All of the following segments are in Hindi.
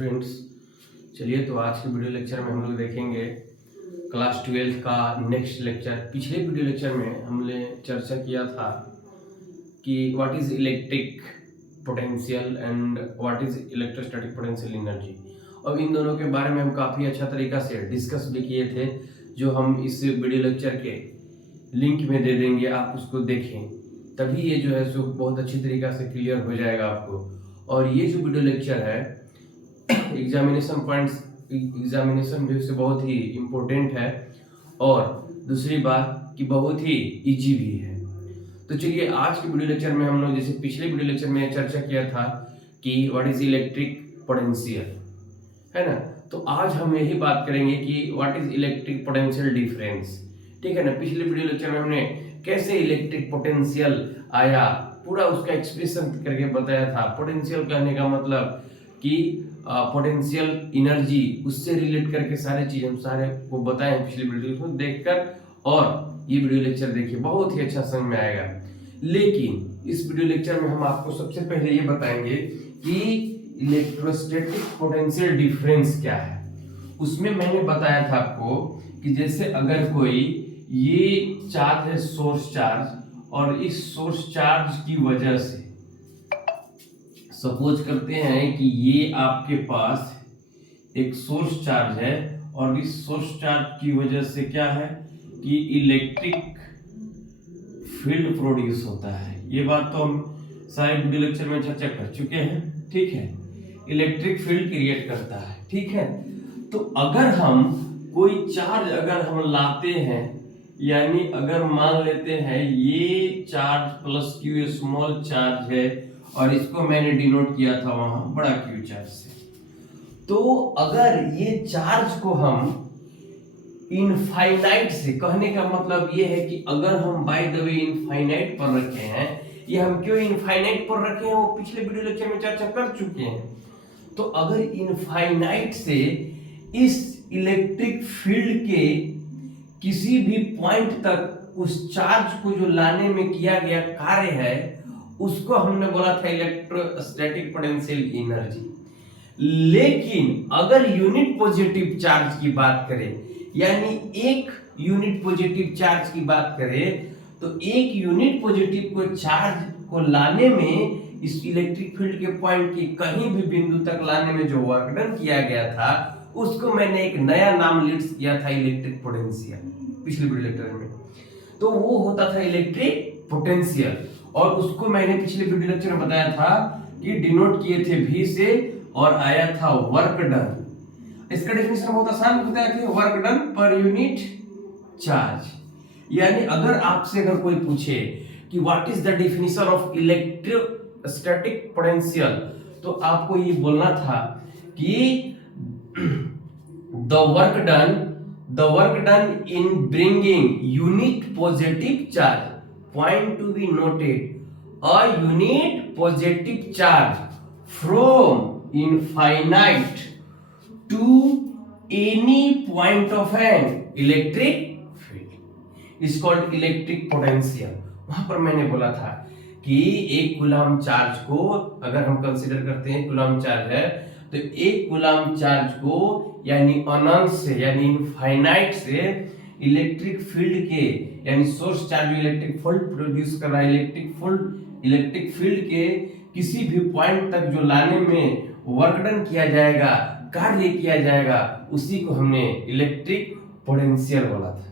फ्रेंड्स, चलिए तो आज के वीडियो लेक्चर में हम लोग देखेंगे क्लास 12 का नेक्स्ट लेक्चर। पिछले वीडियो लेक्चर में हमने चर्चा किया था कि what is electric potential and what is electrostatic potential energy. अब इन दोनों के बारे में हम काफ़ी अच्छा तरीका से डिस्कस भी किए थे, जो हम इस वीडियो लेक्चर के लिंक में दे देंगे, आप उसको देखें, तभी ये जो है सो बहुत अच्छी तरीक़ा से क्लियर हो जाएगा आपको। और ये जो वीडियो लेक्चर है एग्जामिनेशन व्यू से बहुत ही इम्पोर्टेंट है, और दूसरी बात कि बहुत ही इजी भी है। तो चलिए आज के वीडियो लेक्चर में हम लोग जैसे पिछले वीडियो लेक्चर में चर्चा किया था कि व्हाट इज इलेक्ट्रिक पोटेंशियल, है ना, तो आज हम यही बात करेंगे कि what is electric potential difference. ठीक है ना। पिछले वीडियो लेक्चर में हमने कैसे इलेक्ट्रिक पोटेंशियल आया, पूरा उसका एक्सप्रेशन करके बताया था। पोटेंशियल कहने का मतलब कि पोटेंशियल एनर्जी, उससे रिलेट करके सारे चीज हम सारे को बताए हैं पिछले वीडियो में देखकर, और ये वीडियो लेक्चर देखिए, बहुत ही अच्छा समझ में आएगा। लेकिन इस वीडियो लेक्चर में हम आपको सबसे पहले ये बताएंगे कि इलेक्ट्रोस्टैटिक पोटेंशियल डिफरेंस क्या है। उसमें मैंने बताया था आपको कि जैसे अगर कोई ये चार्ज है, सोर्स चार्ज, और इस सोर्स चार्ज की वजह से सपोज करते हैं कि ये आपके पास एक सोर्स चार्ज है, और इस सोर्स चार्ज की वजह से क्या है कि इलेक्ट्रिक फील्ड प्रोड्यूस होता है। ये बात तो हम सारे वीडियो लेक्चर में चर्चा कर चुके हैं। ठीक है, इलेक्ट्रिक फील्ड क्रिएट करता है। ठीक है, तो अगर हम कोई चार्ज अगर हम लाते हैं, यानी अगर मान लेते हैं ये charge plus Q small charge है, और इसको मैंने डिनोट किया था वहां बड़ा क्यू चार्ज से, तो अगर ये चार्ज को हम इनफाइनाइट से, कहने का मतलब ये है कि अगर हम बाय द वे इनफाइनाइट पर रखे हैं, ये हम क्यों इनफाइनाइट पर रखे हैं वो पिछले वीडियो लेक्चर में चर्चा कर चुके हैं। तो अगर इनफाइनाइट से इस इलेक्ट्रिक फील्ड के किसी भी पॉइंट तक उस चार्ज को जो लाने में किया गया कार्य है, उसको हमने बोला था इलेक्ट्रोस्टैटिक पोटेंशियल एनर्जी। लेकिन अगर यूनिट पॉजिटिव चार्ज की बात करें, यानी एक यूनिट पॉजिटिव चार्ज की बात करें, तो एक यूनिट पॉजिटिव को चार्ज को लाने में, इस इलेक्ट्रिक फील्ड के पॉइंट की कहीं भी बिंदु तक लाने में जो वर्क डन किया गया था, उसको मैंने एक नया नाम लिस्ट किया था इलेक्ट्रिक पोटेंशियल पिछले वीडियो लेक्चर में। तो वो होता था इलेक्ट्रिक पोटेंशियल, और उसको मैंने पिछले वीडियो लेक्चर में बताया था कि डिनोट किए थे V से, और आया था वर्क डन। इसका डेफिनेशन बहुत आसान बताया कि वर्क डन पर यूनिट चार्ज। यानी अगर आपसे अगर कोई पूछे कि what is the definition of electrostatic potential, तो आपको ये बोलना था कि the work done in bringing unit positive charge, point to be noted, a unit positive charge from infinite to any point of an electric field is called electric potential। वहां पर मैंने बोला था कि एक कूलम चार्ज को अगर हम कंसीडर करते हैं, कूलम चार्ज है, तो एक कूलम चार्ज को यानी अनंत से, यानी इनफाइनाइट से इलेक्ट्रिक फील्ड के, यानी source charge electric field produce कर रहा है, इलेक्ट्रिक फील्ड के किसी भी पॉइंट तक जो लाने में वर्क डन किया जाएगा, कार्य किया जाएगा, उसी को हमने इलेक्ट्रिक पोटेंशियल बोला था।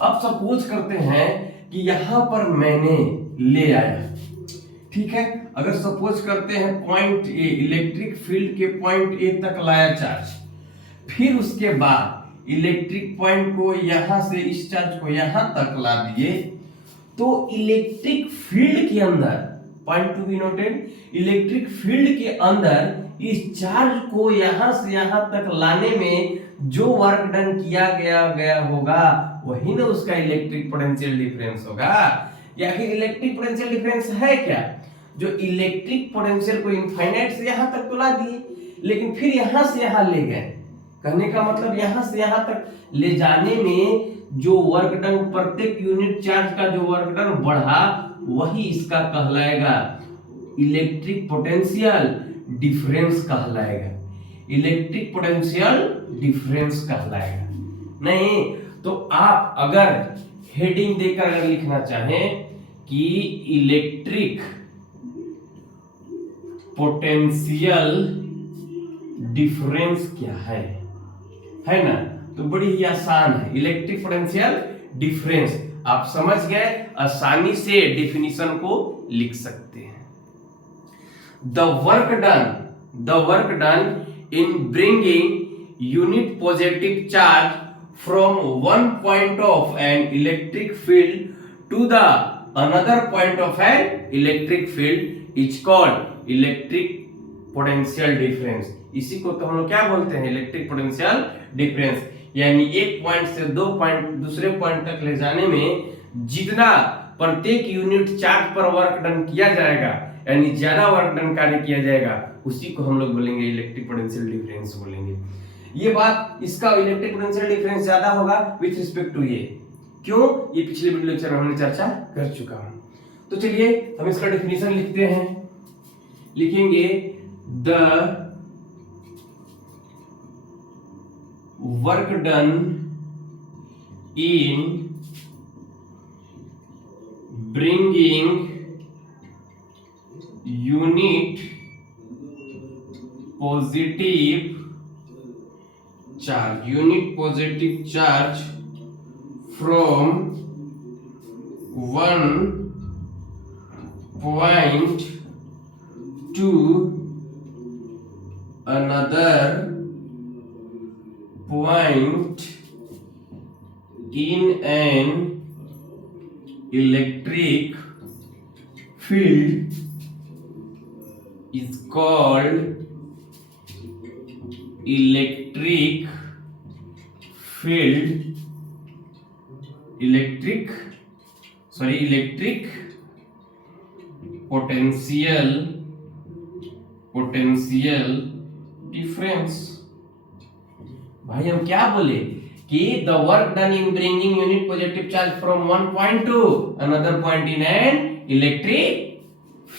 अब सपोज करते हैं कि यहां पर मैंने ले आया, ठीक है, अगर सपोज करते हैं पॉइंट ए, इलेक्ट्रिक फील्ड के पॉइंट ए तक लाया चार्ज, फिर उसके बाद इलेक्ट्रिक पॉइंट को यहां से, इस चार्ज को यहां तक ला दिए, तो इलेक्ट्रिक फील्ड के अंदर, point to be noted, electric field के अंदर इस चार्ज को यहां से यहां तक लाने में जो वर्क डन किया गया होगा, वही ना उसका इलेक्ट्रिक पोटेंशियल डिफरेंस होगा। या फिर इलेक्ट्रिक पोटेंशियल डिफरेंस है क्या, जो इलेक्ट्रिक पोटेंशियल को इनफाइनाइट से यहां तक तो ला दिए, लेकिन फिर यहां से यहां ले गए। कहने का मतलब यहां से यहां तक ले जाने में जो वर्क डन, प्रत्येक यूनिट चार्ज का जो वर्क डन बढ़ा, वही इसका कहलाएगा इलेक्ट्रिक पोटेंशियल डिफरेंस कहलाएगा। इलेक्ट्रिक पोटेंशियल डिफरेंस कहलाएगा। नहीं तो आप अगर हेडिंग देकर अगर लिखना चाहें कि इलेक्ट्रिक पोटेंशियल डिफरेंस क्या है ना, तो बड़ी ही आसान है। इलेक्ट्रिक पोटेंशियल डिफरेंस आप समझ गए, आसानी से डेफिनेशन को लिख सकते हैं। The work done in bringing unit positive charge from one point of an electric field to the another point of an electric field is called electric potential difference. इसी को तो हम लोग क्या बोलते हैं, इलेक्ट्रिक पोटेंशियल डिफरेंस। यानी एक पॉइंट से दूसरे पॉइंट तक ले जाने में जितना प्रत्येक यूनिट चार्ज पर वर्क डन किया जाएगा, यानी ज्यादा वर्क डन कार्य किया जाएगा, उसी को हम लोग बोलेंगे इलेक्ट्रिक पोटेंशियल डिफरेंस बोलेंगे। ये बात, इसका इलेक्ट्रिक पोटेंशियल डिफरेंस ज्यादा होगा विथ रिस्पेक्ट टू ये, क्यों, ये पिछले वीडियो लेक्चर में हमने चर्चा कर चुका हूं। तो चलिए हम इसका डेफिनेशन लिखते हैं। लिखेंगे the work done in bringing unit positive charge from one point two another point in an electric field is called electric potential difference. भाई हम क्या बोले कि the work done in bringing unit positive charge from one point two another point in an electric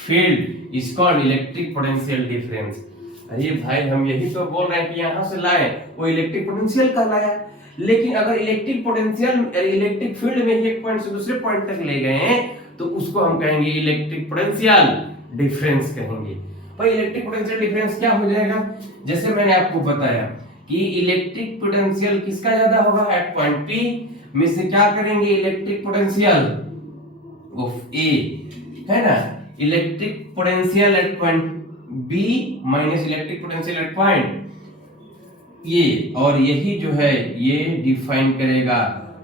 field is called electric potential difference. अरे भाई हम यही तो बोल रहे हैं कि यहां से लाए वो इलेक्ट्रिक पोटेंशियल कहलाया, लेकिन अगर इलेक्ट्रिक पोटेंशियल इलेक्ट्रिक फील्ड में एक पॉइंट से दूसरे पॉइंट तक ले गए तो उसको हम कहेंगे इलेक्ट्रिक पोटेंशियल डिफरेंस कहेंगे। भाई इलेक्ट्रिक पोटेंशियल डिफरेंस क्या हो जाएगा, जैसे मैंने आपको बताया कि इलेक्ट्रिक पोटेंशियल किसका ज्यादा होगा एट पॉइंट पी में से क्या करेंगे इलेक्ट्रिक पोटेंशियल ऑफ ए, है ना, electric potential at point B minus electric potential at point A, और यही जो है ये डिफाइन करेगा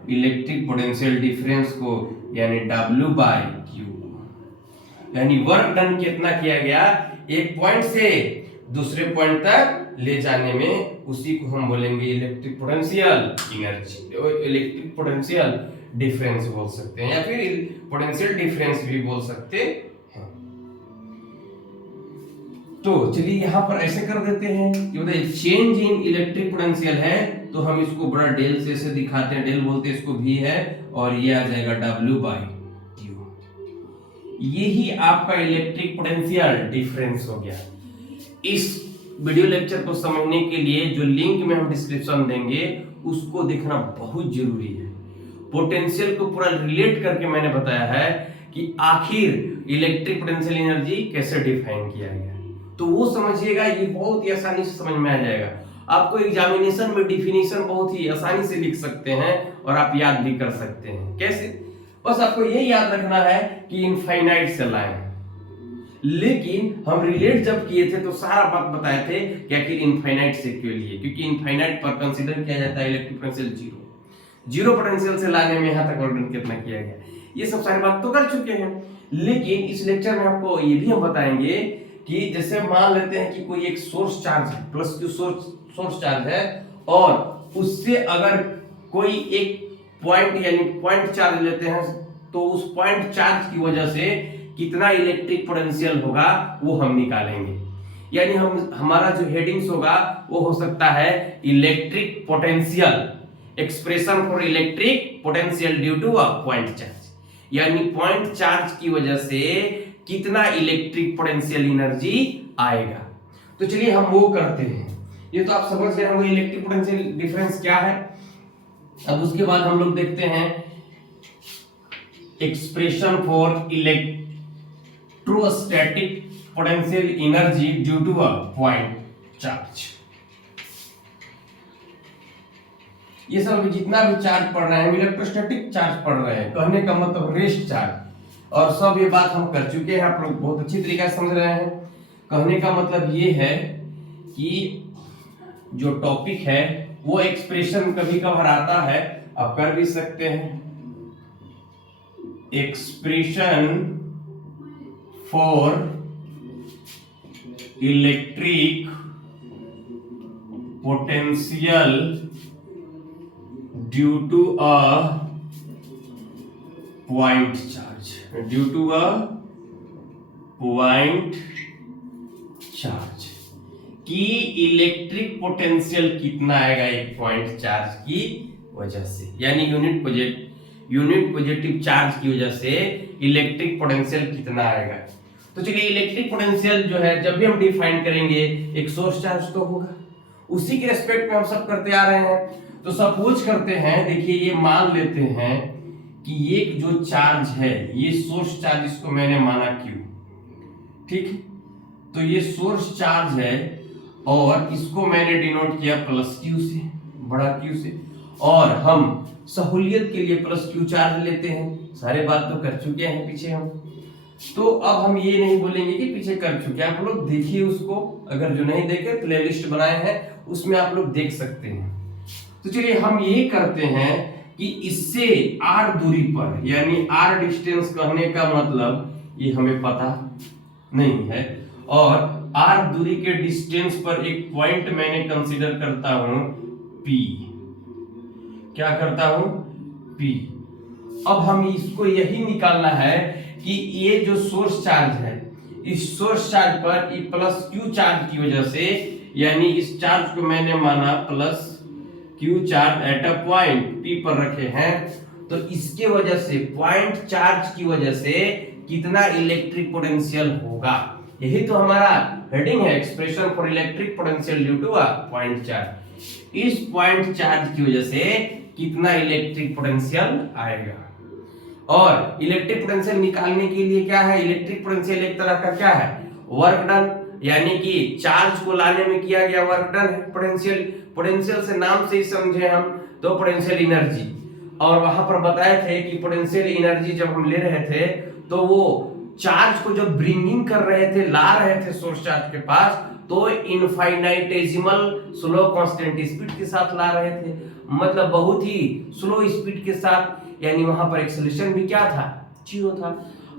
इलेक्ट्रिक पोटेंशियल डिफरेंस को, यानी W बाय Q। यानी वर्क डन कितना किया गया एक पॉइंट से दूसरे पॉइंट तक ले जाने में, उसी को हम बोलेंगे electric potential energy, electric potential difference बोल सकते हैं, या फिर पोटेंशियल डिफरेंस भी बोल सकते हैं। तो चलिए यहां पर ऐसे कर देते हैं कि बताइए चेंज इन इलेक्ट्रिक पोटेंशियल है तो हम इसको बड़ा डेल से ऐसे दिखाते हैं, डेल बोलते हैं इसको भी है, और ये आ जाएगा W बाय Q। यही आपका इलेक्ट्रिक पोटेंशियल डिफरेंस हो गया। इस वीडियो लेक्चर को समझने के लिए जो लिंक में हम डिस्क्रिप्शन देंगे उसको देखना बहुत जरूरी है। पोटेंशियल को पूरा रिलेट करके मैंने बताया है कि आखिर इलेक्ट्रिक पोटेंशियल एनर्जी कैसे डिफाइन किया गया, तो वो समझिएगा, ये बहुत ही आसानी से समझ में आ जाएगा। आपको एग्जामिनेशन में डिफिनीशन बहुत ही आसानी से लिख सकते हैं और आप याद भी कर सकते हैं। कैसे, बस आपको ये याद रखना है कि इनफाइनाइट से लाए, लेकिन हम रिलेट जब किए थे तो सारा बात बताए थे कि आखिर इनफाइनाइट से क्यों लिए, क्योंकि इनफाइनाइट पर कंसीडर किया जाता है इलेक्ट्रिक पोटेंशियल जीरो पोटेंशियल से लाने में यहाँ तक वर्क डन कितना किया गया, ये सब सारी बात तो कर चुके हैं। लेकिन इस लेक्चर में आपको ये भी हम बताएंगे कि जैसे मान लेते हैं कि कोई एक सोर्स चार्ज है, प्लस Q सोर्स चार्ज है, और उससे अगर कोई एक पॉइंट यानी पॉइंट चार्ज लेते हैं तो उस पॉइंट चार्ज की वजह से कितना इलेक्ट्रिक पोटेंशियल होगा वो हम निकालेंगे। यानी हमारा जो हेडिंग्स होगा वो हो सकता है electric potential, expression for electric potential due to a point charge, यानी पॉइंट चार्ज की वजह से कितना इलेक्ट्रिक पोटेंशियल एनर्जी आएगा। तो चलिए हम वो करते हैं। ये तो आप समझ गए होंगे इलेक्ट्रिक पोटेंशियल डिफरेंस क्या है। अब उसके बाद हम लोग देखते हैं expression for electrostatic potential energy due to a point charge. ये सब जितना भी चार्ज पढ़ रहे हैं, इलेक्ट्रोस्टैटिक चार्ज पढ़ रहे हैं, कहने का मतलब रेस्ट चार्ज, और सब ये बात हम कर चुके हैं, आप लोग बहुत अच्छी तरीके से समझ रहे हैं। कहने का मतलब ये है कि जो टॉपिक है वो एक्सप्रेशन कभी कभार आता है, आप कर भी सकते हैं। Expression for electric potential due to a point charge, due to a point charge की इलेक्ट्रिक पोटेंशियल कितना आएगा एक पॉइंट चार्ज की वजह से, यानी यूनिट पॉजिटिव चार्ज की वजह से इलेक्ट्रिक पोटेंशियल कितना आएगा। तो चलिए इलेक्ट्रिक पोटेंशियल जो है जब भी हम डिफाइन करेंगे एक सोर्स चार्ज तो होगा, उसी के रेस्पेक्ट में हम सब करते आ रहे हैं। तो सपोज करते हैं, देखिए ये मान लेते हैं कि ये जो चार्ज है ये सोर्स चार्ज, इसको मैंने माना Q, ठीक। तो ये सोर्स चार्ज है और इसको मैंने डिनोट किया प्लस Q से, बड़ा Q से, और हम सहूलियत के लिए प्लस Q चार्ज लेते हैं। सारे बात तो कर चुके हैं पीछे हम, तो अब हम ये नहीं बोलेंगे कि पीछे कर चुके, आप लोग देखिए उसको, अगर जो नहीं देखे प्लेलिस्ट बनाए हैं उसमें आप लोग देख सकते हैं। तो चलिए हम ये करते हैं कि इससे r दूरी पर, यानी r डिस्टेंस कहने का मतलब ये हमें पता नहीं है, और r दूरी के डिस्टेंस पर एक पॉइंट मैंने कंसीडर करता हूं P। क्या करता हूं? P। अब हम इसको यही निकालना है कि ये जो सोर्स चार्ज है, इस सोर्स चार्ज पर ये प्लस Q चार्ज की वजह से, यानी इस चार्ज को मैंने माना plus Q charge at a point P पर रखे हैं, तो इसके वजह से पॉइंट चार्ज की वजह से कितना इलेक्ट्रिक पोटेंशियल होगा, यही तो हमारा हेडिंग है, expression for electric potential due to a point charge. इस पॉइंट चार्ज की वजह से कितना इलेक्ट्रिक पोटेंशियल आएगा। और इलेक्ट्रिक पोटेंशियल निकालने के लिए क्या है, इलेक्ट्रिक पोटेंशियल एक तरह का क्या है, वर्क डन, यानी कि चार्ज को लाने में किया गया वर्क डन है। पोटेंशियल से नाम से ही समझे हम तो पोटेंशियल एनर्जी, और वहां पर बताए थे कि पोटेंशियल एनर्जी जब हम ले रहे थे तो वो चार्ज को जब ब्रिंगिंग कर रहे थे, ला रहे थे सोर्स चार्ज के पास, तो इनफाइनाइटेसिमल स्लो कांस्टेंट स्पीड के साथ ला रहे थे, मतलब बहुत ही स्लो स्पीड के साथ, यानी वहां पर एक्सेलरेशन भी क्या था, 0 था,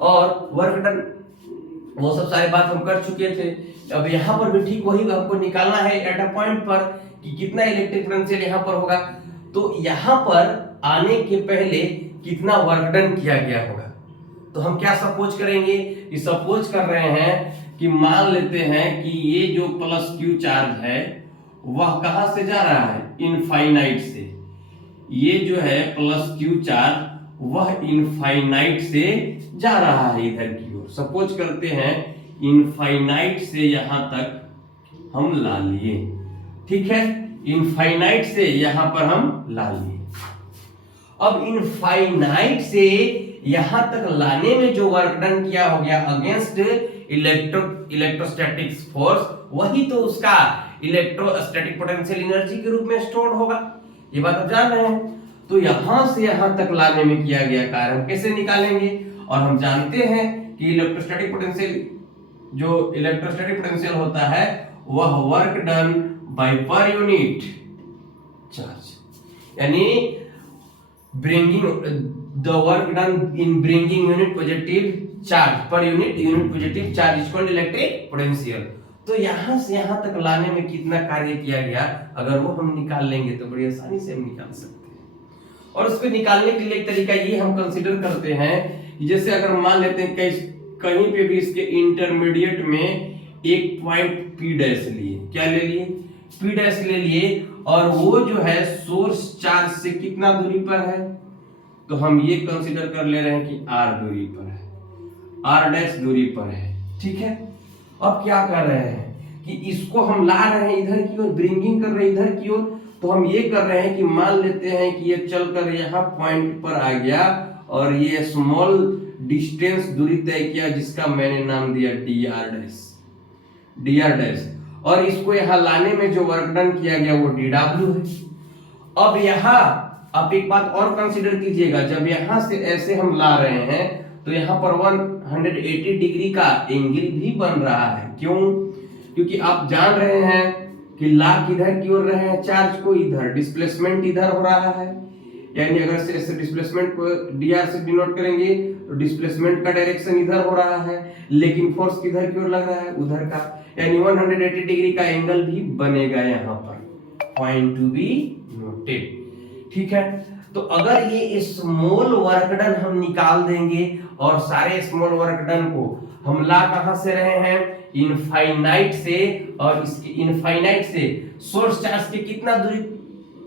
और वर्क डन, वो सब सारी बात हम कर चुके थे। अब यहाँ पर भी ठीक वही हमको निकालना है एट अ पॉइंट पर कि कितना इलेक्ट्रिक पोटेंशियल यहाँ पर होगा। तो यहाँ पर आने के पहले कितना वर्क डन किया गया होगा। तो हम क्या सपोज करेंगे कि सपोज कर रहे हैं कि मान लेते हैं कि ये जो प्लस Q चार्ज है वह कहां से जा रहा है, इनफाइनाइट से। ये जो है प्लस Q चार्ज वह इनफाइनाइट से जा रहा है इधर की ओर। सपोज करते हैं इनफाइनाइट से यहां तक हम ला लिए, ठीक है, इनफाइनाइट से यहां पर हम ला लिए। अब इनफाइनाइट से यहां तक लाने में जो वर्क डन किया हो गया अगेंस्ट इलेक्ट्रोस्टैटिक फोर्स, वही तो उसका इलेक्ट्रोस्टैटिक पोटेंशियल एनर्जी के रूप में स्टोर होगा, ये बात आप जान रहे हैं। तो यहां से यहां तक लाने में किया गया कार्य हम कैसे निकालेंगे, और हम जानते हैं कि इलेक्ट्रोस्टैटिक पोटेंशियल होता है वह work done by per unit charge, यानी bringing the work done in bringing unit positive charge per unit positive charge equal to electric potential. तो यहां से यहां तक लाने में कितना कार्य किया गया, अगर वो हम निकाल लेंगे तो बड़ी आसानी से हम निकाल सकते हैं। और उसको निकालने के लिए एक तरीका ये हम कंसीडर करते हैं, जैसे अगर मान लेते हैं कहीं पे भी इसके इंटरमीडिएट में एक पॉइंट P डैश लिए, क्या ले लिए, P डैश ले लिए, और वो जो है सोर्स चार्ज से कितना दूरी पर है, तो हम ये कंसीडर कर ले रहे हैं कि R दूरी पर है, R डैश दूरी पर है, ठीक है। अब क्या कर रहे हैं, कि इसको हम ला रहे हैं इधर की ओर, ब्रिंगिंग कर रहे हैं इधर की ओर, तो हम ये कर रहे हैं कि मान लेते हैं कि ये चलकर यहाँ पॉइंट पर आ गया और ये स्मॉल डिस्टेंस दूरी तय किया जिसका मैंने नाम दिया डी आर डैश, और इसको यहाँ लाने में जो वर्क डन किया गया वो डी डब्ल्यू है। अब यहाँ आप एक बात और कंसीडर कीजिएगा, जब यहाँ से ऐसे हम ला रहे हैं तो यहाँ पर 180 डिग्री का एंगल भी बन रहा है। क्यों? क्योंकि आप जान रहे हैं कि ला किधर की ओर रहे हैं, चार्ज को इधर, डिस्प्लेसमेंट इधर हो रहा है, यानी अगर से ऐसे डिस्प्लेसमेंट को dr से डिनोट करेंगे तो डिस्प्लेसमेंट का डायरेक्शन इधर हो रहा है, लेकिन फोर्स किधर की ओर लग रहा है, उधर का, यानी 180 डिग्री का एंगल भी बनेगा यहाँ पर। Point to be noted. ठीक है, तो अगर ये स्मॉल वर्क डन हम निकाल देंगे और सारे स्मॉल वर्क डन को हम ला कहां से रहे हैं, इनफाइनाइट से, और इसके इनफाइनाइट से सोर्स चार्ज के कितना दूरी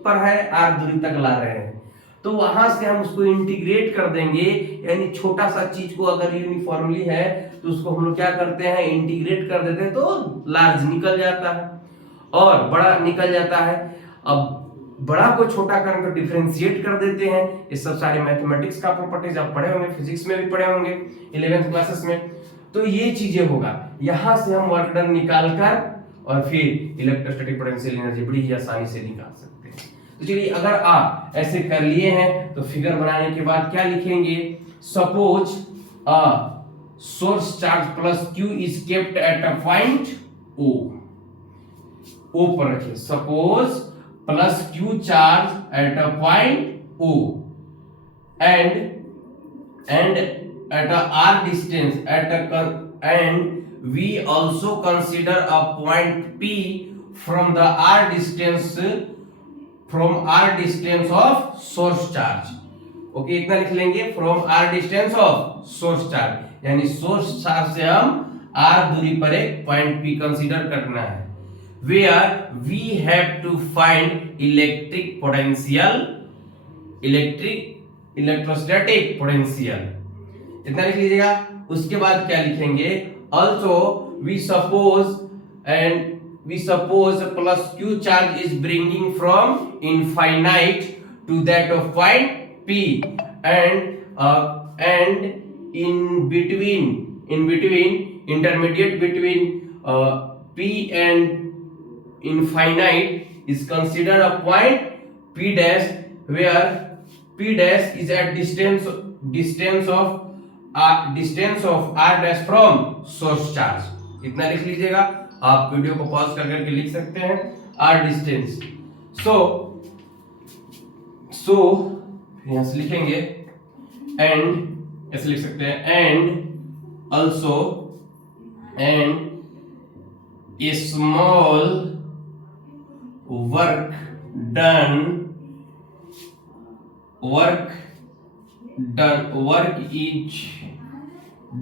पर है, r दूरी तक ला रहे हैं, तो वहां से हम उसको इंटीग्रेट कर देंगे, यानी छोटा सा चीज को अगर यूनिफॉर्मली है तो उसको हम लोग क्या करते हैं, इंटीग्रेट कर देते हैं, तो लार्ज निकल जाता है और बड़ा निकल जाता है। अब बड़ा को छोटा करके तो डिफरेंशिएट कर देते हैं। ये सब सारे मैथमेटिक्स का प्रॉपर्टीज आप पढ़े होंगे, फिजिक्स में भी पढ़े होंगे 11th क्लासेस में। तो ये चीजें होगा, यहां से हम वर्क डन निकाल कर और फिर इलेक्ट्रोस्टैटिक पोटेंशियल एनर्जी बड़ी ही आसानी से निकाल सकते हैं। तो चलिए, अगर आप ऐसे कर लिए हैं तो फिगर बनाने के बाद क्या लिखेंगे, suppose a source charge plus Q is kept at a point O पर रखिए, suppose plus q charge at a point O and at a r distance and we also consider a point P from the r distance of source charge। Okay, इतना लिख लेंगे, from r distance of source charge, यानी सोर्स चार्ज से हम r दूरी पर एक पॉइंट P कंसीडर करना है, where we have to find electrostatic potential। इतना लिख लीजिएगा। उसके बाद क्या लिखेंगे, also we suppose plus q charge is bringing from infinite to that of point P and in between intermediate between P and infinite is considered a point P dash, where P dash is at distance of r dash from source charge। इतना लिख लीजिएगा। आप वीडियो को पॉज कर करके लिख सकते हैं, r डिस्टेंस। सो यहां से लिखेंगे एंड, ऐसे लिख सकते हैं, and also and A small work is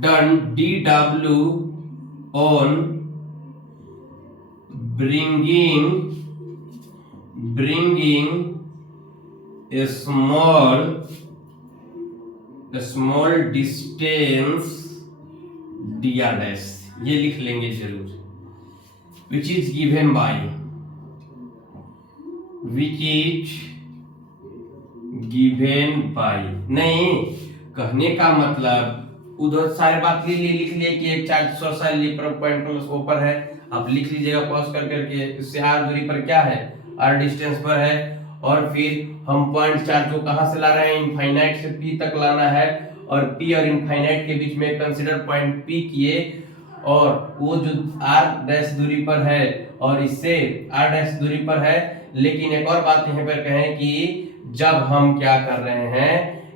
done dw on bringing a small distance dr dash, ये लिख लेंगे जरूर, which is given by नहीं, कहने का मतलब उधर सारे बात लिख लिए कि एक चार्ज सोर्स पॉइंट ऊपर है, आप लिख लीजिएगा पॉज कर करके, इससे r दूरी पर क्या है, r डिस्टेंस पर है, और फिर हम पॉइंट चार्ज को कहां से ला रहे हैं, इनफाइनाइट से p तक लाना है, और p और इनफाइनाइट के बीच में कंसीडर पॉइंट p किए, और वो जो r डैश दूरी पर है और इससे r डैश दूरी पर है। लेकिन एक और बात यहाँ पर कहें कि जब हम क्या कर रहे हैं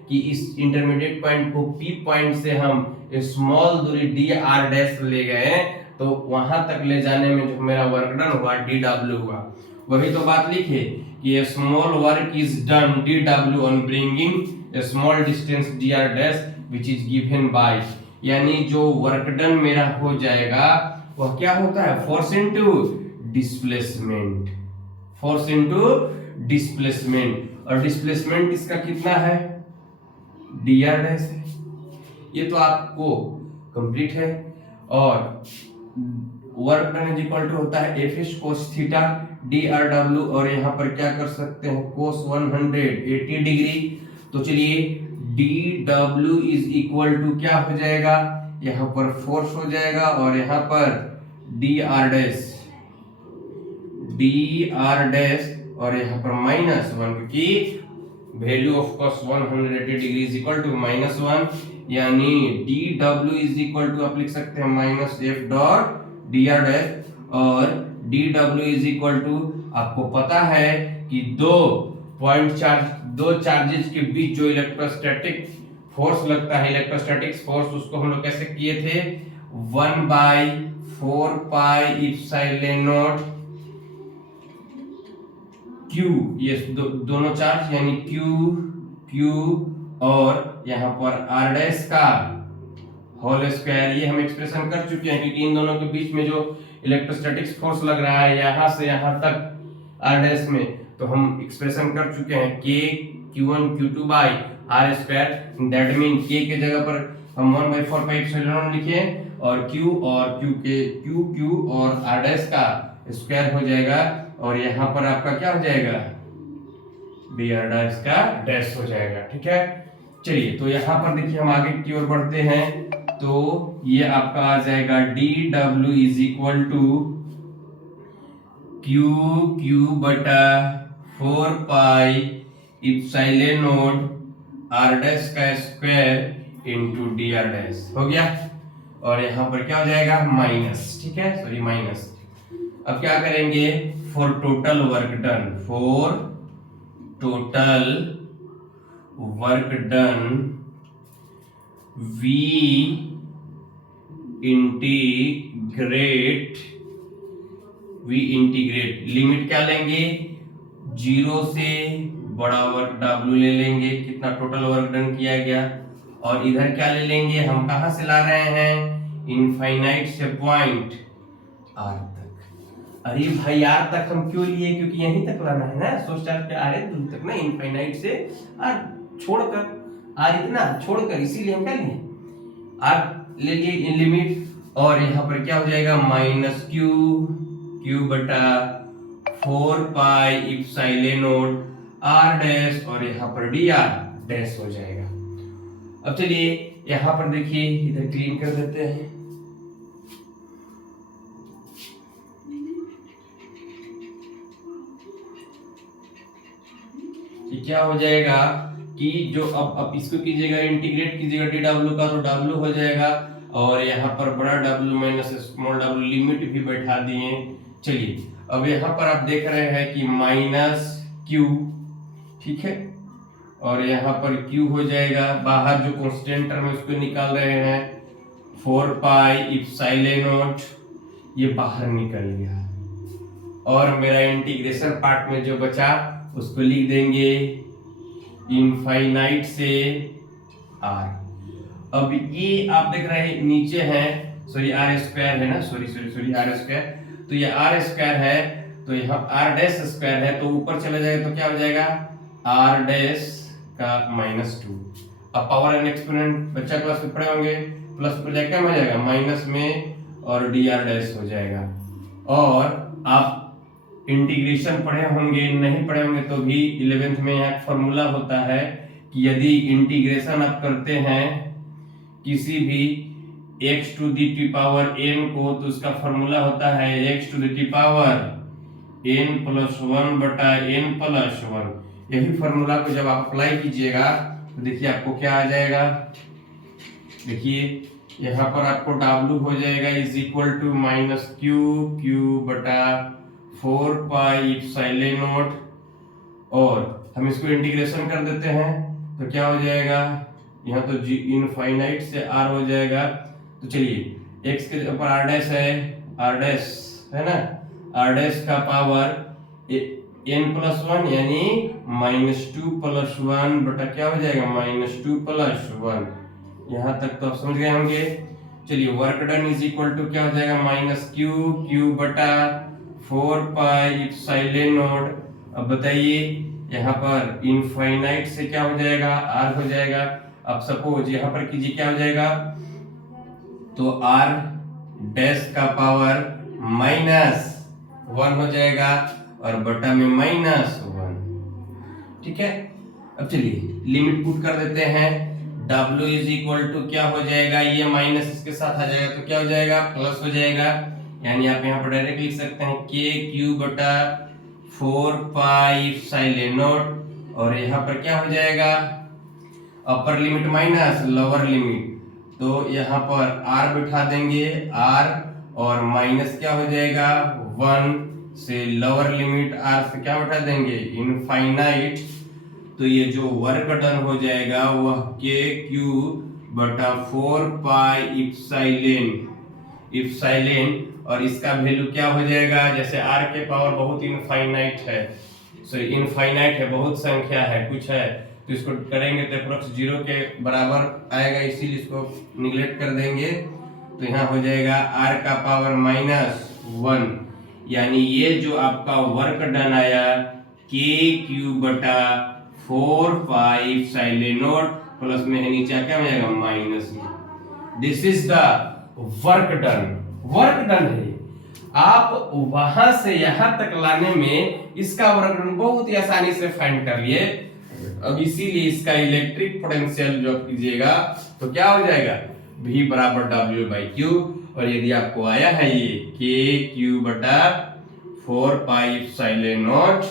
कि इस इंटरमीडिएट पॉइंट को P पॉइंट से हम स्मॉल दूरी dr डैश ले गए, तो वहां तक ले जाने में जो मेरा वर्क डन हुआ dw हुआ। वही तो बात लिखे कि small work is done dw on bringing small distance dr dash which is given by, यानी जो वर्क डन मेरा हो जाएगा वह क्या होता है, फोर्स इनटू डिस्प्लेसमेंट, और डिस्प्लेसमेंट इसका कितना है, dr डैश है। ये तो आपको कंप्लीट है, और work done is equal to होता है F is cos theta D R W, और यहाँ पर क्या कर सकते हैं कोस 180 डिग्री। तो चलिए D W is equal to क्या हो जाएगा, यहाँ पर फोर्स हो जाएगा, और यहाँ पर डी आर डैश और यहाँ पर -1, क्योंकि value of cos 180 degree is equal to -1, यानी D W is equal to आप लिख सकते हैं -f dot D R dash, और D W is equal to आपको पता है कि दो चार्जेस के बीच जो इलेक्ट्रोस्टैटिक फोर्स लगता है, इलेक्ट्रोस्टैटिक फोर्स, उसको हम लोग कैसे किए थे 1/4 पाई एप्सिलॉन नॉट Q, ये दोनों चार्ज यानी Q और यहाँ पर R डैश का होल स्क्वायर, ये हम एक्सप्रेशन कर चुके हैं, क्योंकि इन दोनों के बीच में जो इलेक्ट्रोस्टैटिक फोर्स लग रहा है यहाँ से यहाँ तक R डैश में, तो हम एक्सप्रेशन कर चुके हैं K Q1 Q2 by R square. That mean K के जगह पर हम 1/4 पाई एप्सिलॉन लिखे और Q और R डैश का स्क्वायर हो जाएगा, और यहाँ पर आपका क्या हो जाएगा डी आर डैश का डैश हो जाएगा। ठीक है, चलिए तो यहाँ पर देखिए हम आगे की ओर बढ़ते हैं, तो ये आपका आ जाएगा D W is equal to Q बटा 4 pi epsilon naught R dash का square into D R dash हो गया, और यहाँ पर क्या हो जाएगा माइनस। ठीक है, सॉरी माइनस। अब क्या करेंगे for total work done we integrate limit क्या लेंगे 0 से बड़ा वर्क W ले लेंगे, कितना टोटल वर्क डन किया गया, और इधर क्या ले लेंगे, हम कहां से ला रहे हैं इनफाइनाइट से पॉइंट R तक। अरे भाई R तक हम क्यों लिए, क्योंकि यहीं तक लाना है ना, सोच चार्ज के R दूर तक ना, इनफाइनाइट से R छोड़कर, R इतना छोड़कर, इसीलिए हम क्या लिए R ले लिए लिमिट, और यहाँ पर क्या हो जाएगा -Q बटा 4 pi epsilon naught R dash, और यहाँ पर dr डैश हो जाएगा। अब चलिए यहाँ पर देखिए, इधर क्लीन कर देते हैं। क्या हो जाएगा कि जो अब इसको कीजिएगा इंटीग्रेट कीजिएगा डी डब्ल्यू का, तो डब्ल्यू हो जाएगा, और यहाँ पर बड़ा W minus small W limit भी बैठा दिए। चलिए अब यहाँ पर आप देख रहे हैं कि -Q, ठीक है, और यहाँ पर Q हो जाएगा, बाहर जो कांस्टेंट टर्म है उसको निकाल रहे हैं 4 पाई एप्सिलॉन नॉट, ये बाहर निकल गया, और मेरा इंटीग्रेशन पार्ट में जो बचा उसको लिख देंगे इनफाइनाइट से R। अब ये आप देख रहे हैं नीचे है, सॉरी R स्क्वायर है ना, सॉरी R स्क्वायर, तो ये R स्क्वायर है, तो यहाँ R डैश स्क्वायर है, तो ऊपर चला जाएगा तो क्या हो जाएगा R डैश का -2। अब पावर एंड एक्सपोनेंट बच्चा क्लास में पढ़े होंगे, प्लस पर जाकर क्या हो जाएगा माइनस में, और dr डैश हो जाएगा। और आप इंटीग्रेशन पढ़े होंगे, नहीं पढ़े होंगे तो भी 11th में यहाँ फॉर्मूला होता है कि यदि इंटीग्रेशन आप करते हैं किसी भी x to the power n को, तो उसका फॉर्मूला होता है x to the power n plus 1 बटा n प्लस 1। यही फॉर्मूला को जब आप अप्लाई कीजिएगा तो देखिए आपको क्या आ जाएगा, देखिए यहाँ पर आपको W हो जाएगा इज इक्वल टू -Q बटा 4 पाई एप्सिलॉन नॉट, और हम इसको इंटीग्रेशन कर देते हैं तो क्या हो जाएगा, यहाँ तो जी इनफाइनाइट से R हो जाएगा। तो चलिए x के ऊपर R डैश है ना, R डैश का पावर n+1 यानी -2 + 1 बटा क्या हो जाएगा -2 + 1। यहाँ तक तो आप समझ गए होंगे। चलिए work done is equal to क्या हो जाएगा -Q बटा 4 पाई एप्सिलॉन नॉट। अब बताइए यहाँ पर इनफाइनाइट से क्या हो जाएगा R हो जाएगा। अब सपोज यहाँ पर कीजिए क्या हो जाएगा, तो R डैश का पावर -1 हो जाएगा और बटा में -1। ठीक है, अब चलिए लिमिट पुट कर देते हैं। W इज इक्वल टू क्या हो जाएगा, ये माइनस इसके साथ आ जाएगा तो क्या हो जाएगा, प्लस हो जाएगा। यानी आप यहाँ पर डायरेक्ट लिख सकते हैं के क्यू बटा 4 पाई एप्सिलॉन नॉट, और यहाँ पर क्या हो जाएगा, upper limit minus lower limit, तो यहाँ पर r बिठा देंगे r, और माइनस क्या हो जाएगा 1 से लोअर लिमिट r से क्या बिठा देंगे इनफाइनाइट। तो ये जो वर्क डन हो जाएगा वह के क्यू बटा 4 पाई इप्सिलॉन, और इसका वैल्यू क्या हो जाएगा, जैसे r के पावर बहुत इनफाइनाइट है, इनफाइनाइट है, बहुत संख्या है, कुछ है, तो इसको करेंगे तो अप्रोक्स 0 के बराबर आएगा, इसीलिए इसको निगलेक्ट कर देंगे। तो यहाँ हो जाएगा r का पावर -1, यानी ये जो आपका वर्क डन आया के क्यू बटा 4 पाई एप्सिलॉन नॉट, प्लस में है नीचे क्या हो जाएगा माइनस में। This is the work done. Work done है, आप वहां से यहां तक लाने में इसका वर्क डन बहुत ही आसानी से फाइंड कर लिए। अब इसीलिए इसका इलेक्ट्रिक पोटेंशियल जो कीजिएगा तो क्या हो जाएगा V बराबर W बाई क्यू, और यदि आपको आया है ये के क्यू बटा 4 पाई एप्सिलॉन नॉट,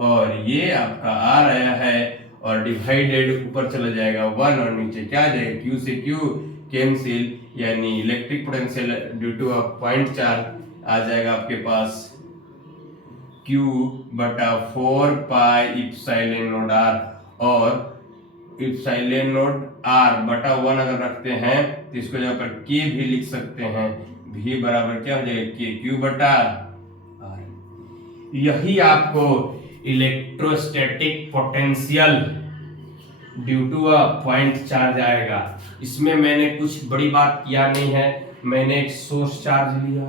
और ये आपका R आया है, और डिवाइडेड ऊपर चला जाएगा 1 और नीचे क्या आ जाएगा Q से Q कैंसिल, यानी electric potential due to a point charge आ जाएगा आपके पास Q बटा 4 पाई एप्सिलॉन नॉट R, और एप्सिलॉन नॉट R बटा 1 अगर रखते हैं तो इसको जगह पर K भी लिख सकते हैं, V बराबर क्या हो जाएगा के क्यू बटा R। यही आपको electrostatic potential due to a point charge आएगा। इसमें मैंने कुछ बड़ी बात किया नहीं है, मैंने एक सोर्स चार्ज लिया,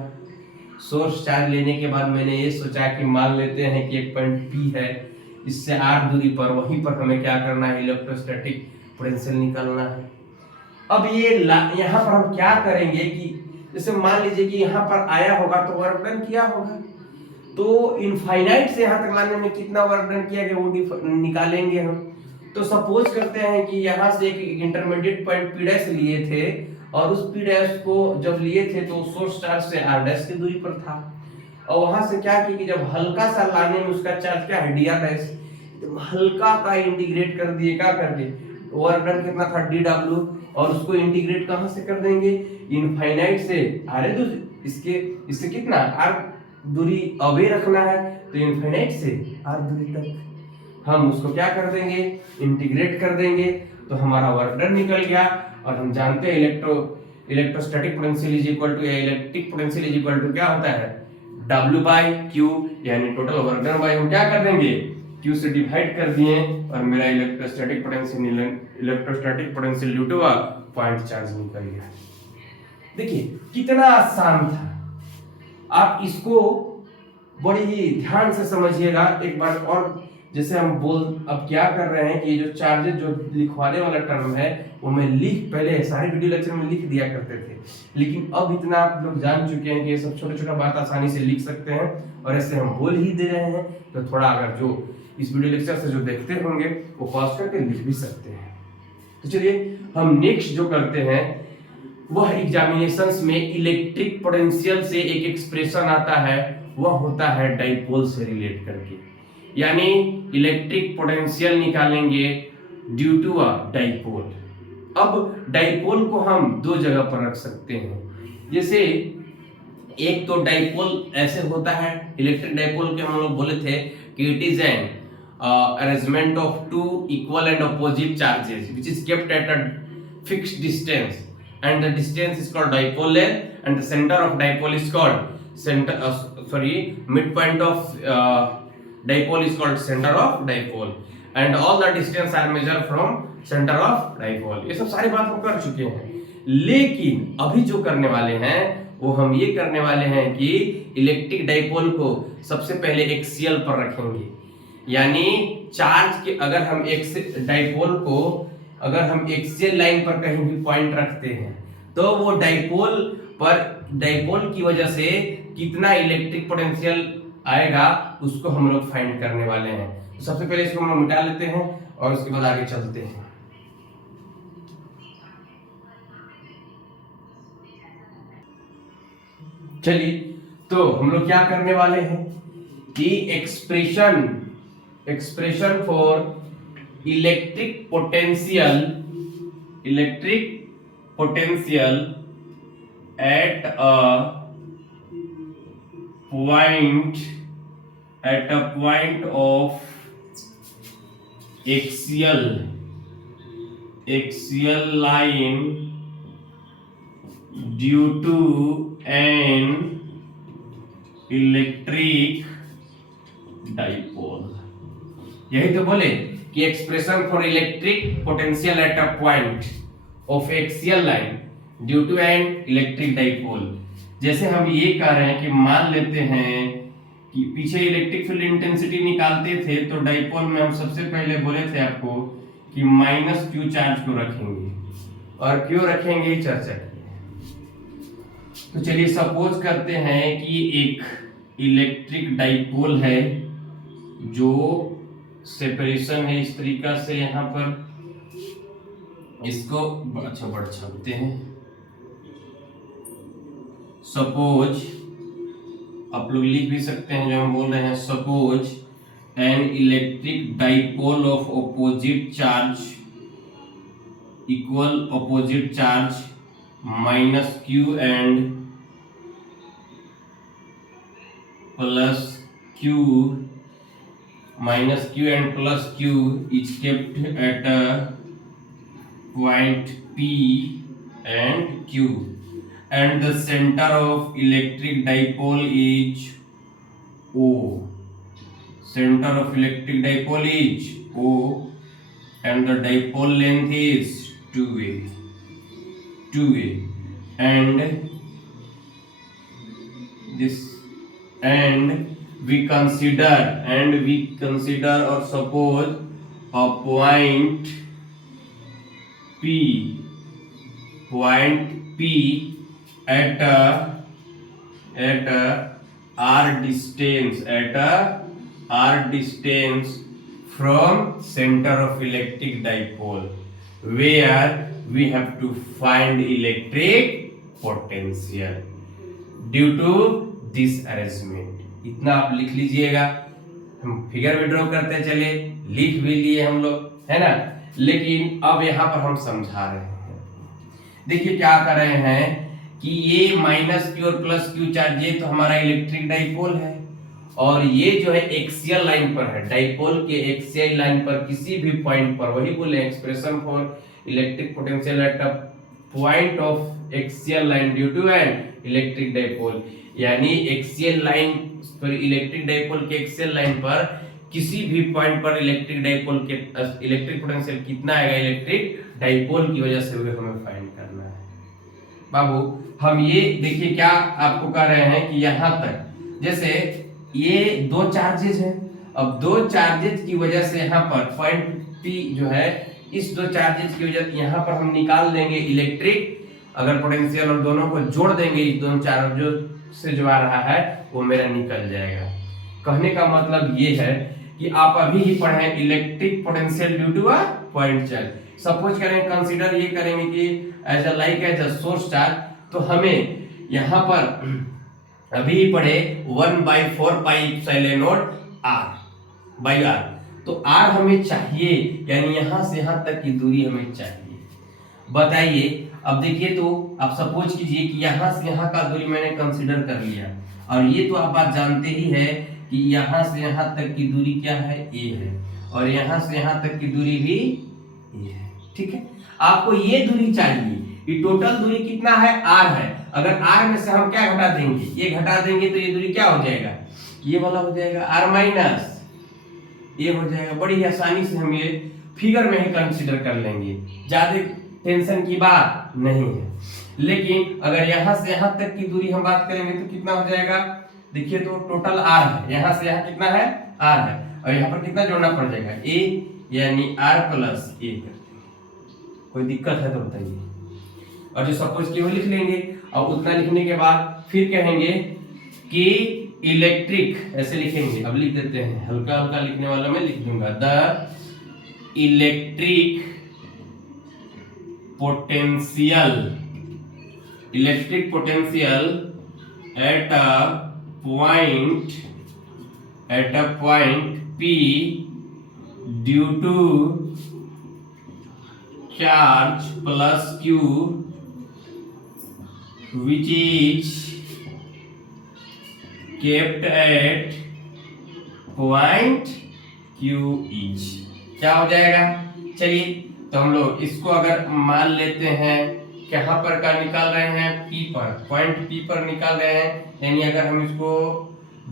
सोर्स चार्ज लेने के बाद मैंने ये सोचा कि मान लेते हैं कि एक पॉइंट P है, इससे r दूरी पर, वहीं पर हमें क्या करना है इलेक्ट्रोस्टैटिक पोटेंशियल निकालना है। अब ये यहाँ पर हम क्या करेंगे कि जैसे मान लीजिए कि यहाँ पर आया होगा तो वर्क डन किया होगा, तो इनफाइनाइट से यहाँ तक लाने में कितना वर्क डन किया गया वो निकालेंगे हम। तो सपोज करते हैं कि यहाँ से एक इंटरमीडिएट पॉइंट P डैश लिए थे, और उस P डैश को जब लिए थे तो सोर्स चार्ज से R डैश की दूरी पर था, और वहां से क्या किया कि जब हल्का सा लाने में उसका चार्ज क्या है dr डैश, तो हल्का का इंटीग्रेट कर दिए, क्या कर दिए वर्क डन कितना था dw, और उसको इंटीग्रेट कहां से कर देंगे इनफाइनाइट से r इससे कितना r दूरी अवे रखना है, तो इनफाइनाइट से r दूरी तक हम उसको क्या कर देंगे इंटीग्रेट कर देंगे, तो हमारा वर्क डन निकल गया। और हम जानते हैं electrostatic potential is equal to, या electric potential is equal to क्या होता है W बाई Q, यानी टोटल वर्क डन बाई हम क्या कर देंगे Q से डिवाइड कर दिए, और मेरा electrostatic potential due to a point charge निकल गया। देखिए कितना आसान था, आप इसको बड़ी ही ध्यान से समझिएगा एक बार। और जैसे हम अब क्या कर रहे हैं कि ये जो चार्जेस जो लिखवाने वाला टर्म है वो मैं पहले सारे वीडियो लेक्चर में लिख दिया करते थे, लेकिन अब इतना आप लोग जान चुके हैं कि ये सब छोटा छोटा बात आसानी से लिख सकते हैं, और ऐसे हम बोल ही दे रहे हैं, तो थोड़ा अगर जो इस वीडियो लेक्चर से जो देखते होंगे वो पॉज करके लिख भी सकते हैं। तो चलिए हम नेक्स्ट जो करते हैं वह एग्जामिनेशंस में इलेक्ट्रिक पोटेंशियल से एक एक्सप्रेशन आता है, वह होता है डाइपोल से रिलेट करके, यानी इलेक्ट्रिक पोटेंशियल निकालेंगे ड्यू टू अ डाइपोल। अब डाइपोल को हम दो जगह पर रख सकते हैं, जैसे एक तो डाइपोल ऐसे होता है, इलेक्ट्रिक डाइपोल के हम लोग बोले थे कि it is an arrangement of two equal and opposite charges which is kept at a fixed distance, and the distance is called dipole length, and the center of dipole is called midpoint of dipole is called center of dipole, and all the distance are measured from center of dipole। ये सब सारी बात हम कर चुके हैं, लेकिन अभी जो करने वाले हैं वो हम ये करने वाले हैं कि इलेक्ट्रिक डाइपोल को सबसे पहले एक्सियल पर रखेंगे, यानी चार्ज के अगर हम डाइपोल को अगर हम एक्सियल लाइन पर कहीं भी पॉइंट रखते हैं तो वो डाइपोल पर डाइपोल की वजह से कितना इलेक्ट्रिक पोटेंशियल आएगा उसको हम लोग फाइंड करने वाले हैं। तो सबसे पहले इसको हम लोग मिटा लेते हैं और उसके बाद आगे चलते हैं। चलिए, तो हम लोग क्या करने वाले हैं कि expression for electric potential at a point of axial line due to an electric dipole। यही तो बोले कि expression for electric potential at a point of axial line due to an electric dipole. जैसे हम ये कह रहे हैं कि मान लेते हैं कि पीछे इलेक्ट्रिक फील्ड इंटेंसिटी निकालते थे तो डाइपोल में हम सबसे पहले बोले थे आपको कि माइनस क्यू चार्ज को रखेंगे, और क्यों रखेंगे चर्चा की। तो चलिए सपोज करते हैं कि एक इलेक्ट्रिक डाइपोल है जो सेपरेशन है इस तरीका से, यहाँ पर इसको अच्छा बढ़ छापते हैं। सपोज आप लोग लिख भी सकते हैं जो हम बोल रहे हैं, suppose N electric dipole of opposite charge equal opposite charge minus Q and plus Q is kept at a point P and Q, and the center of electric dipole is O. Center of electric dipole is O, and the dipole length is 2a, and this, and we consider or suppose a point P at a r distance from center of electric dipole, where we have to find electric potential due to this arrangement। इतना आप लिख लीजिएगा। हम फिगर भी ड्रॉ करते चले, लिख भी लिए हम लोग, है ना। लेकिन अब यहाँ पर हम समझा रहे हैं। देखिए क्या कर रहे हैं कि ये माइनस क्यू और प्लस क्यू चार्ज, ये तो हमारा इलेक्ट्रिक डाइपोल है, और ये जो है एक्सियल लाइन पर है। डाइपोल के एक्सियल लाइन पर किसी भी पॉइंट पर, वही बोले expression for electric potential at a point of axial line due to an electric dipole, यानी एक्सियल लाइन पर, इलेक्ट्रिक डाइपोल के एक्सियल लाइन पर किसी भी पॉइंट पर इलेक्ट्रिक डाइपोल के इलेक्ट्रिक पोटेंशियल कितना आएगा इलेक्ट्रिक डाइपोल की वजह से, वो हमें फाइंड करना है। बाबू हम ये देखिए क्या आपको कह रहे हैं कि यहाँ तक, जैसे ये दो चार्जेज हैं, अब दो चार्जेज की वजह से यहाँ पर पॉइंट P जो है, इस दो चार्जेज की वजह से यहाँ पर हम निकाल देंगे इलेक्ट्रिक अगर पोटेंशियल, और दोनों को जोड़ देंगे, इस दोनों चार्जों से जो आ रहा है वो मेरा निकल जाएगा। कहने का मतलब ये है कि आप अभी ही पढ़े electric potential due to a point charge. Suppose करें, कंसीडर ये करेंगे कि एज अ सोर्स चार्ज, तो हमें यहाँ पर अभी ही पढ़े 1/4 पाई epsilon naught r by r, तो r हमें चाहिए, यानी यहाँ से यहाँ तक की दूरी हमें चाहिए। बताइए, अब देखिए तो आप सपोज कीजिए कि यहाँ से यहाँ का दूरी मैंने कंसीडर कर लिया, और ये तो आप बात जानते ही है कि यहाँ से यहाँ तक की दूरी क्या है, a है, और यहाँ से यहाँ तक की दूरी भी a है। ठीक है, आपको ये दूरी चाहिए। ये टोटल दूरी कितना है, r है। अगर r में से हम क्या घटा देंगे, ये घटा देंगे, तो ये दूरी क्या हो जाएगा, ये वाला हो जाएगा r माइनस ये हो जाएगा। बड़ी आसानी से हम ये फिगर में ही कंसीडर कर लेंगे, ज्यादा टेंशन की बात नहीं है। लेकिन अगर यहाँ से यहाँ तक की दूरी हम बात करेंगे तो कितना हो जाएगा, देखिए तो टोटल r है, यहाँ से यहाँ कितना है, r है, और यहाँ पर कितना जोड़ना पड़ जाएगा, a, यानी r प्लस a। कोई दिक्कत है तो बताइए। और जो सपोज की वो लिख लेंगे। अब उतना लिखने के बाद फिर कहेंगे कि इलेक्ट्रिक, ऐसे लिखेंगे। अब लिख देते हैं, हल्का हल्का लिखने वाला मैं लिख दूंगा, the electric potential at a point P due to charge plus Q which is kept at point Q each। क्या हो जाएगा? चलिए तो हम लोग इसको अगर मान लेते हैं कहां पर का निकाल रहे हैं, P पर, पॉइंट P पर निकाल रहे हैं, यानी अगर हम इसको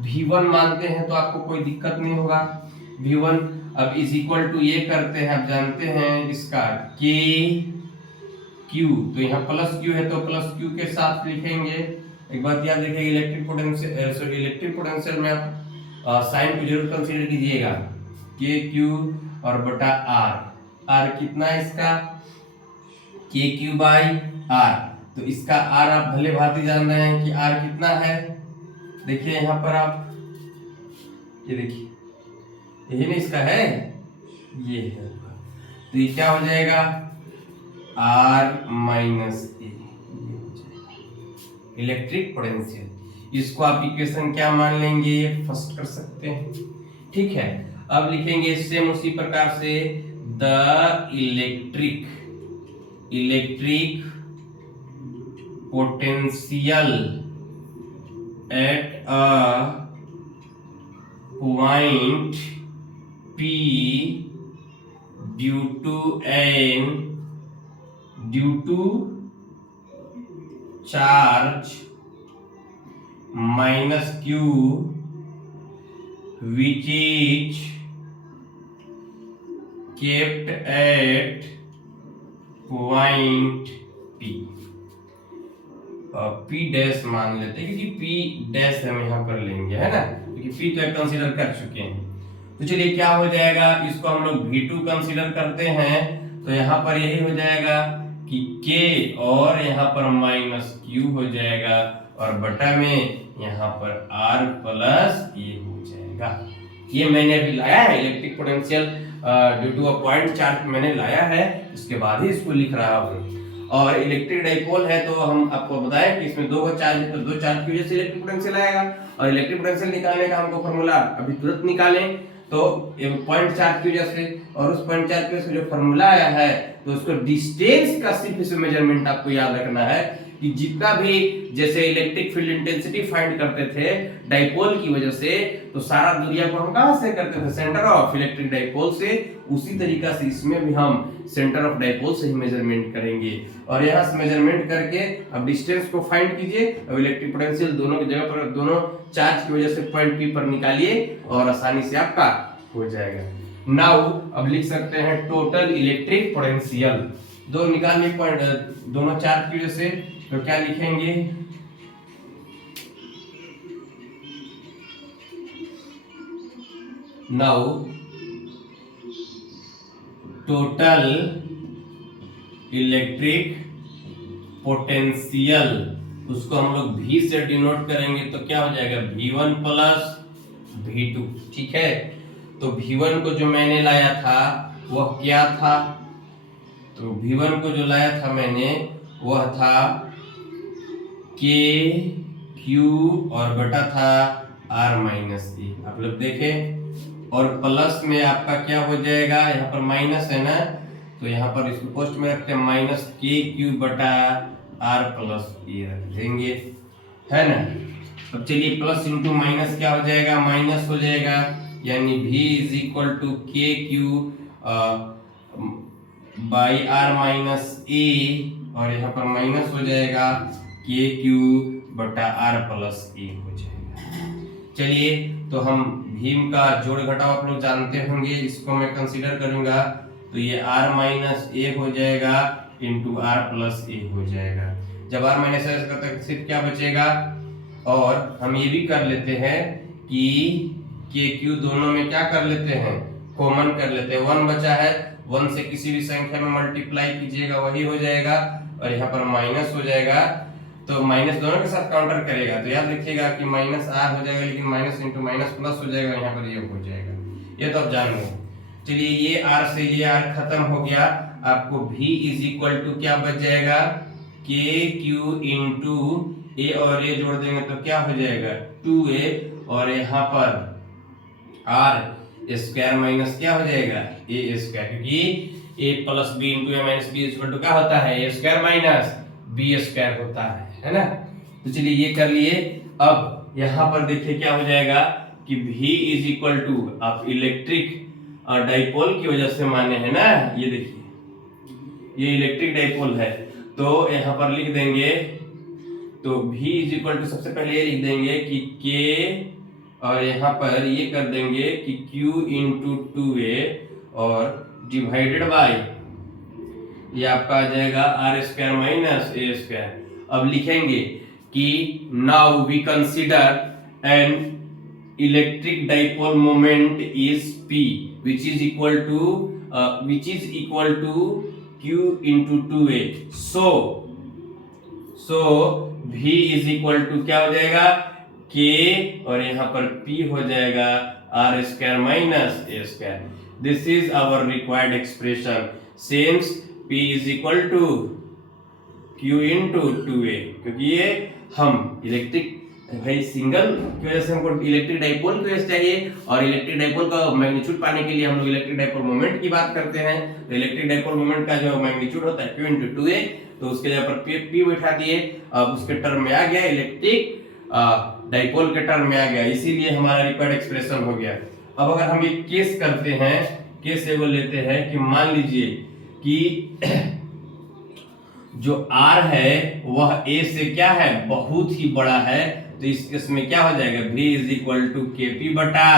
V1 मानते हैं तो आपको कोई दिक्कत नहीं होगा। V1 अब इज इक्वल टू ये करते हैं, आप जानते हैं इसका K Q, तो यहाँ प्लस Q है तो प्लस Q के साथ लिखेंगे। एक बात याद रखिए, इलेक्ट्रिक पोटेंशियल में आप साइन को जरूर कंसीडर कीजिएगा, K Q और बटा R कितना है इसका, K Q बाई R। तो इसका R आप भले भांति जान रहे हैं कि R कितना है, देखिए यहाँ पर आप ये देखिए, यही ना इसका है, ये है, तो ये क्या हो जाएगा R माइनस ए, इलेक्ट्रिक पोटेंशियल। इसको आप इक्वेशन क्या मान लेंगे, फर्स्ट कर सकते हैं, ठीक है। अब लिखेंगे सेम उसी प्रकार से the electric potential at a point P due to charge minus Q which is kept at point P। P dash मान लेते हैं क्योंकि P डैश हम यहाँ पर लेंगे, है ना, क्योंकि P तो कंसीडर कर चुके हैं। तो चलिए क्या हो जाएगा, इसको हम लोग V2 कंसीडर करते हैं, तो यहाँ पर यही हो जाएगा कि K और यहाँ पर माइनस Q हो जाएगा और बटा में यहाँ पर R प्लस ए हो जाएगा। ये मैंने अभी लाया है electric potential due to a point charge मैंने लाया है, इसके बाद ही इसको लिख रहा हूँ। और इलेक्ट्रिक डाइपोल है तो हम आपको बताएं कि इसमें दो चार्ज है, तो दो चार्ज की वजह से इलेक्ट्रिक पोटेंशियल आएगा। और इलेक्ट्रिक पोटेंशियल निकालने का हमको फॉर्मूला अभी तुरंत निकालें, तो पॉइंट चार्ज की वजह से, और उस पॉइंट चार्ज की वजह से जो फॉर्मूला आया है, तो उसको डिस्टेंस का सिर्फ इस मेजरमेंट आपको याद रखना है कि जितना भी जैसे इलेक्ट्रिक फील्ड इंटेंसिटी फाइंड करते थे डाइपोल की वजह से, तो सारा दुनिया को हम कहां से करते थे, सेंटर ऑफ इलेक्ट्रिक डाइपोल से। उसी तरीका से इसमें भी हम सेंटर ऑफ डाइपोल से ही मेजरमेंट करेंगे और यहां से मेजरमेंट करके अब डिस्टेंस को फाइंड कीजिए। अब इलेक्ट्रिक पोटेंशियल दोनों की जगह पर, दोनों चार्ज की वजह से पॉइंट P पर निकालिए और आसानी से आपका हो जाएगा। नाउ अब लिख सकते हैं टोटल इलेक्ट्रिक पोटेंशियल, दो निकालने पॉइंट दोनों चार्ज की वजह से, तो क्या लिखेंगे, नाउ टोटल इलेक्ट्रिक पोटेंशियल, उसको हम लोग V से डिनोट करेंगे, तो क्या हो जाएगा V1 प्लस V2, ठीक है। तो V1 को जो मैंने लाया था वह क्या था, तो V1 को जो लाया था मैंने वह था K Q और बटा था R माइनस ए, आप लोग देखें। और प्लस में आपका क्या हो जाएगा, यहाँ पर माइनस है ना, तो यहाँ पर इसको पोस्ट में रखते हैं माइनस KQ बटा R प्लस ए रख देंगे, है ना। अब चलिए प्लस इंटू माइनस क्या हो जाएगा, माइनस हो जाएगा, यानी V is equal to KQ by R minus A, और यहाँ पर माइनस हो जाएगा KQ बटा R प्लस ए हो जाएगा। चलिए तो हम भीम का जोड़ घटाव आप लोग जानते होंगे, इसको मैं कंसीडर करूंगा, तो ये R माइनस ए हो जाएगा इंटू R प्लस ए हो जाएगा। जब R माइनस ए करते हैं सिर्फ क्या बचेगा, और हम ये भी कर लेते हैं कि KQ दोनों में क्या कर लेते हैं, कॉमन कर लेते हैं, 1 बचा है, 1 से किसी भी संख्या में मल्टीप्लाई कीजिएगा वही हो जाएगा, और यहाँ पर माइनस हो जाएगा, तो माइनस दोनों के साथ काउंटर करेगा, तो याद रखिएगा कि माइनस आर हो जाएगा, लेकिन माइनस इंटू माइनस प्लस हो जाएगा, यहाँ पर ये हो जाएगा, ये तो आप जान लो। चलिए ये आर से ये आर खत्म हो गया, आपको v इज इक्वल टू क्या बच जाएगा, के क्यू इंटू ए और ए जोड़ देंगे तो क्या हो जाएगा 2a, और यहाँ पर आर स्क्वायर माइनस क्या हो जाएगा ए स्क्वायर, क्योंकि a plus b into a minus b equal to क्या होता है a square minus b square होता है ना। तो चलिए ये कर लिए। अब यहाँ पर देखिए क्या हो जाएगा कि v इज इक्वल टू, आप इलेक्ट्रिक डाइपोल की वजह से माने हैं ना, ये देखिए ये इलेक्ट्रिक डाइपोल है, तो यहाँ पर लिख देंगे, तो v इज इक्वल टू सबसे पहले ये लिख देंगे कि k, और यहाँ पर ये कर देंगे कि q इंटू 2a और डिवाइडेड बाय ये आपका आ जाएगा r square minus a square. अब लिखेंगे कि now we consider an electric dipole moment is p which is equal to q into 2a, so v is equal to क्या हो जाएगा k, और यहाँ पर p हो जाएगा r square minus a square. This is our required expression since p is equal to q into 2a, क्योंकि ये हम इलेक्ट्रिक भाई सिंगल की वजह से हमको इलेक्ट्रिक डाइपोल की वजह से चाहिए, और इलेक्ट्रिक डाइपोल का मैग्नीट्यूड पाने के लिए हम लोग इलेक्ट्रिक डाइपोल मोमेंट की बात करते हैं। तो इलेक्ट्रिक डाइपोल मोमेंट का जो मैग्नीट्यूड होता है q into 2a, तो उसके जगह पर p बैठा दिए, अब उसके टर्म में आ गया इलेक्ट्रिक डाइपोल के टर्म में आ गया, इसीलिए हमारा रिक्वायर्ड एक्सप्रेशन हो गया। अब अगर हम एक केस करते हैं, केस एगो लेते हैं कि मान लीजिए कि जो r है वह a से क्या है बहुत ही बड़ा है, तो इस केस में क्या हो जाएगा v is equal to kp बटा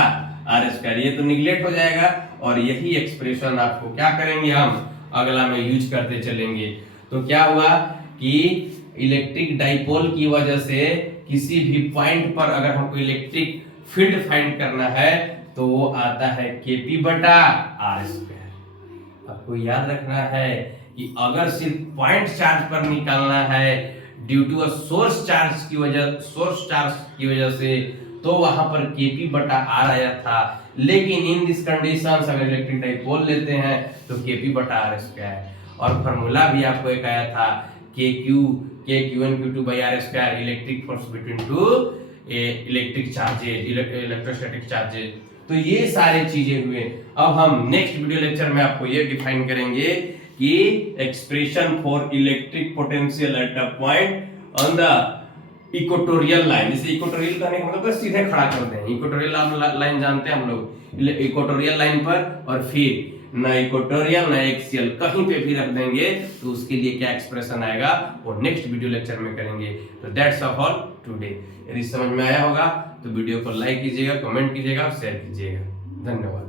आर स्क्वायर, ये तो निगलेक्ट हो जाएगा, और यही एक्सप्रेशन आपको क्या करेंगे हम अगला में यूज करते चलेंगे। तो क्या हुआ कि इलेक्ट्रिक डाइपोल की वजह से किसी भी पॉइंट पर अगर हमको इलेक्ट्रिक फील्ड फाइंड करना है तो वो आता है kp बटा आर स्क्वायर। आपको याद रखना है कि अगर सिर्फ पॉइंट चार्ज पर निकालना है due to a source charge की वजह से, तो वहां पर kp बटा r आया था, लेकिन इन दिस कंडीशंस अगर इलेक्ट्रिक डाइपोल लेते हैं तो kp बटा r स्क्वायर, और फार्मूला भी आपको एक आया था kq1 q2 by r square, electric force between two electric charges, electrostatic charges. तो ये सारे चीजें हुए। अब हम नेक्स्ट वीडियो लेक्चर में आपको ये डिफाइन करेंगे कि expression for electric potential at a point on the equatorial line. जैसे इक्वेटोरियल कहने का मतलब सीधे खड़ा कर दें, इक्वेटोरियल लाइन जानते हैं हम लोग, इक्वेटोरियल लाइन पर, और फिर न इक्वेटोरियल न एक्सियल कहीं पे भी रख देंगे, तो उसके लिए क्या एक्सप्रेशन आएगा वो नेक्स्ट वीडियो लेक्चर में करेंगे। तो दैट्स ऑल टुडे। यदि समझ में आया होगा तो वीडियो को लाइक कीजिएगा, कमेंट कीजिएगा, शेयर कीजिएगा। धन्यवाद।